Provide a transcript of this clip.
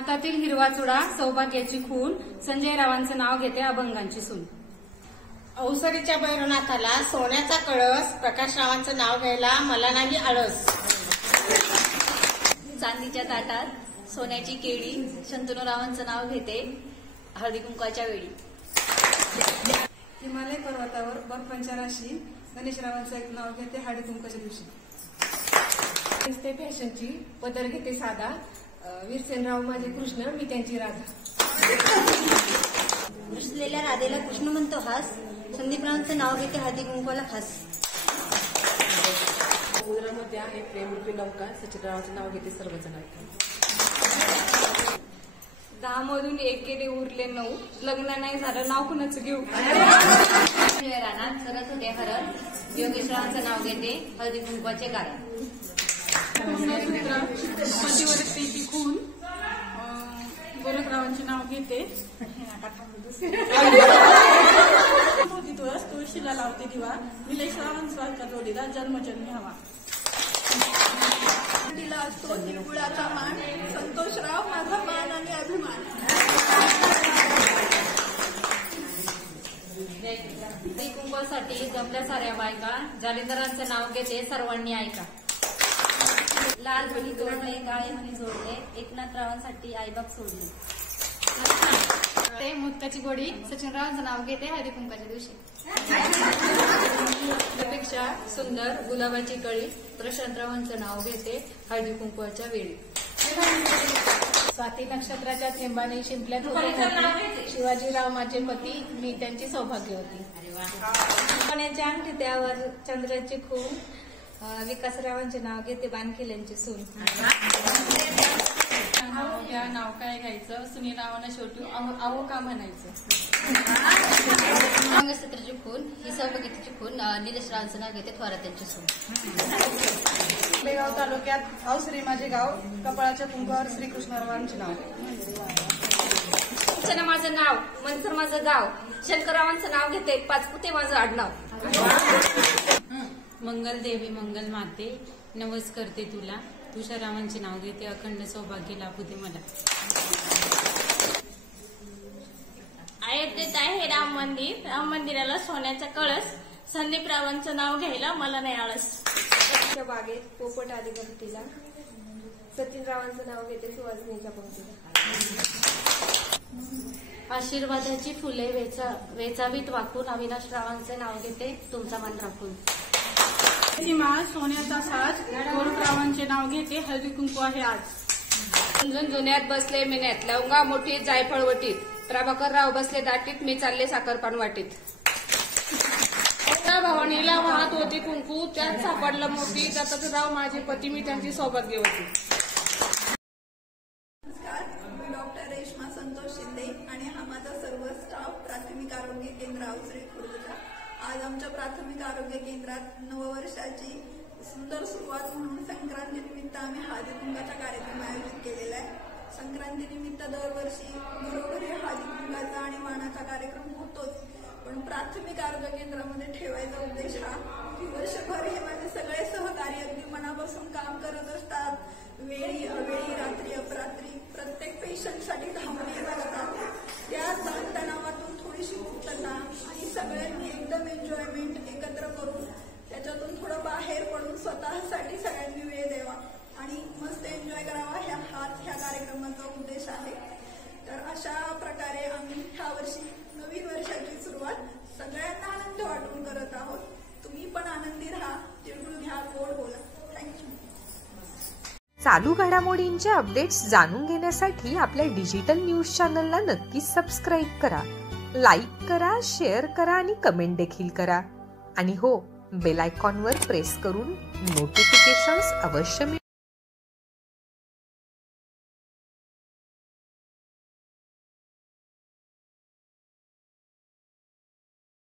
हातातील हिरवा चुडा सौभाग्याची खून, संजय रावांचं नाव घेते अभंगांची सून. अवसरीच्या भैरवनाथाला सोन्याचा कळस, प्रकाश रावांचं नाव घ्यायला मला नाही आळस. चांदीच्या ताटात सोन्याची केळी, शंतनू रावांचं नाव घेते हळदी कुंकवाच्या वेळी. हिमालय पर्वतावर बर्फांच्या राशी, गणेशरावांचं एक नाव घेते हळदी कुंकवाच्या दिवशी. दिसते फॅशनची पदर घेते साधा, वीरसेनराव माझे कृष्ण मी त्यांची राधा. रुसलेल्या राधेला कृष्ण म्हणतो हास, संदीपरावांचं नाव घेते हळदी कुंकवाला खास. समुद्रामध्ये आहे प्रेमरूपी नौका, सचिनरावांचं नाव घेते सर्वजण ऐका. 10 मधून 1 गेले उरले 9, लग्न नाही झालं नाव कुणाचं घेऊ. रानात सरत होते हरण, योगेशरावांचं नाव घेते हळदी कुंकवाचे गारण. पतीवरती ती खून, गोरखरावांचे नाव घेते. तुळशीला लावते दिवा, निलेशरावांचा जोडीला जन्मजन्मी हवा. तिला असतो तिळगुळाचा मान, संतोषराव माझा मान आणि अभिमान. हळदी कुंकवासाठी जमल्या साऱ्या बायका, जालिंदरांचं नाव घेते सर्वांनी ऐका. लाल म्हणी जोडले, काळे म्हणी जोडले, एकनाथरावांसाठी आईबाप सोडले. ते मुक्ताची गोडी, सचिनरावांचं नाव घेते हळदी कुंकवाच्या दिवशी. त्यापेक्षा सुंदर गुलाबाची कळी, प्रशांतरावांचं नाव घेते हळदी कुंकवाच्या वेळी. स्वाती नक्षत्राच्या थेंबाने शिंपल्यात होते, शिवाजीराव माझे पती मी त्यांची सौभाग्यवती. सोन्याच्या अंगठी त्यावर चंद्राची खून, विकासरावांचे नाव घेते बानखिल्यांची सून. नाव घ्या नाव काय घ्यायचं, सुनीलरावांना शेवटी अहो का म्हणायचं. मंगळसूत्राची खून ही सौभाग्याची खून, निलेशरावांचं नाव घेते थोरात्यांची सून. बेगाव तालुक्यात अवसरी माझे गाव, कपाळाच्या कुंकवावर श्रीकृष्णरावांचे नाव. अर्चना माझं नाव, मनसर माझं गाव, शंकररावांचं नाव घेते पाचपुते माझं आडनाव. मंगल देवी मंगल माते, नवस करते तुला, तुषारावांचे नाव घेते अखंड सौभाग्य लाभू दे मला. अयोध्येत आहे राम मंदिर, राम मंदिराला सोन्याचा कळस, संदीपरावांचं नाव घ्यायला मला नाही आळस. बागेत पोपट आली गमतीला, सचिनरावांचं नाव घेते सुवासिनीच्या पंक्तीला. आशीर्वादाची फुले वेचावीत वाकून, अविनाशरावांचे नाव घेते तुमचा मन राखून. सीमा सोन्याचा साज, गोरखरावांचे नाव घेते हळदी कुंकू आहे आज. जुन्यात बसले मेन्यात, लवंगा मोठीत जायफळ वटीत, प्रभाकरराव बसले दाटीत, मी चालले साखरपान वाटीत. भवानीला वाहत होती कुंकू, त्यात सापडलं मोठी, दत्तात्रराव माझे पती मी त्यांची सौभाग्यवती. नमस्कार, मी डॉक्टर रेश्मा संतोष शिंदे आणि हा माझा सर्व स्टाफ प्राथमिक आरोग्य केंद्र अवसरी खुर्दचा. आज आमच्या प्राथमिक आरोग्य केंद्रात नववर्षाची सुंदर सुरुवात म्हणून संक्रांती निमित्त आम्ही हळदी कुंकाचा कार्यक्रम आयोजित केलेला आहे. संक्रांती निमित्त दरवर्षी घरोघरी हळदी कुंकाचा आणि वाणाचा कार्यक्रम होतोच, पण प्राथमिक आरोग्य केंद्रामध्ये ठेवायचा उद्देश हा की वर्षभर हे माझे सगळे सहकारी अगदी मनापासून काम करत असतात. वेळी अवेळी रात्री अपरात्री प्रत्येक पेशंटसाठी धावून येत असतात. त्या ताणतणावातून थोडीशी मुक्तता आणि सगळ्यांनी एकदम एन्जॉयमेंट एकत्र करून त्याच्यातून थोडं बाहेर पडून स्वतःसाठी सगळ्यांनी वेळ द्यावा आणि मस्त एन्जॉय करावा, ह्या कार्यक्रमाचा उद्देश आहे. तर अशा प्रकारे आम्ही ह्या वर्षी नवीन वर्षाची सुरुवात सगळ्यांना आनंद वाटून करत आहोत. तुम्ही पण आनंदी राहा, तिळगुळ घ्या, गोड बोला. थँक्यू. चालू घडामोडींचे अपडेट्स जाणून घेण्यासाठी आपल्या डिजिटल न्यूज चॅनलला नक्कीच सबस्क्राईब करा, लाईक करा, शेअर करा आणि कमेंट देखील करा. आणि हो, बेल आयकॉनवर प्रेस करून नोटिफिकेशन्स अवश्य मिळवा.